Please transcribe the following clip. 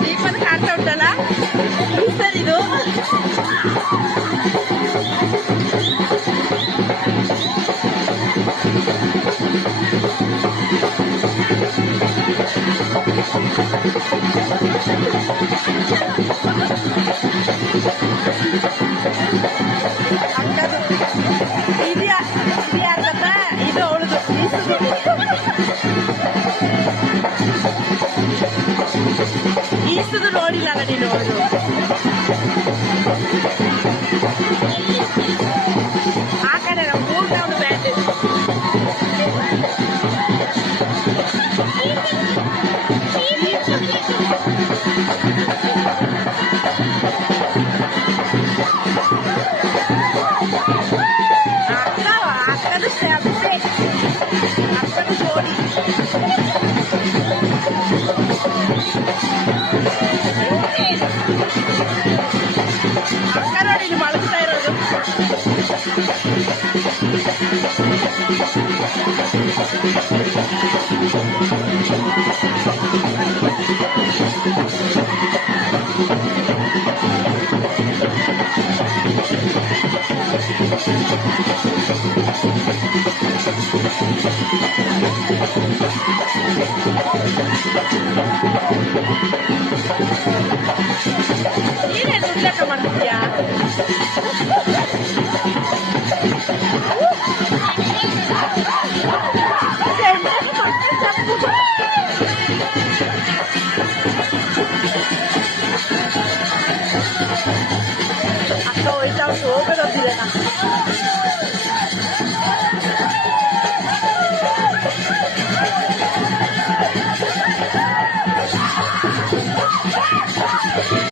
ದೀಪದ ಕಾಣ್ತಾ ಉಂಟಲ್ಲ ಸರ್ ಇದು ಇದು ಅವಳದು ಈಸುದು ನೋಡಿಲ್ಲ ನೀನು ಅವಳು ಆ ಕಡೆ ನಾವು ಮೂರ್ ಅವಳು ಬ್ಯಾಂಡ್ ಅಕ್ಕದು ಅಕ್ಕದು ಜೋಡಿ ಅಕ್ಕ ನೋಡಿ ಇಲ್ಲಿ ಮಲಗ್ತಾ ಇರೋದು ನೀನೇ ದುಡ್ಡಕ್ಕ ಮಾಡ್ತೀಯಾ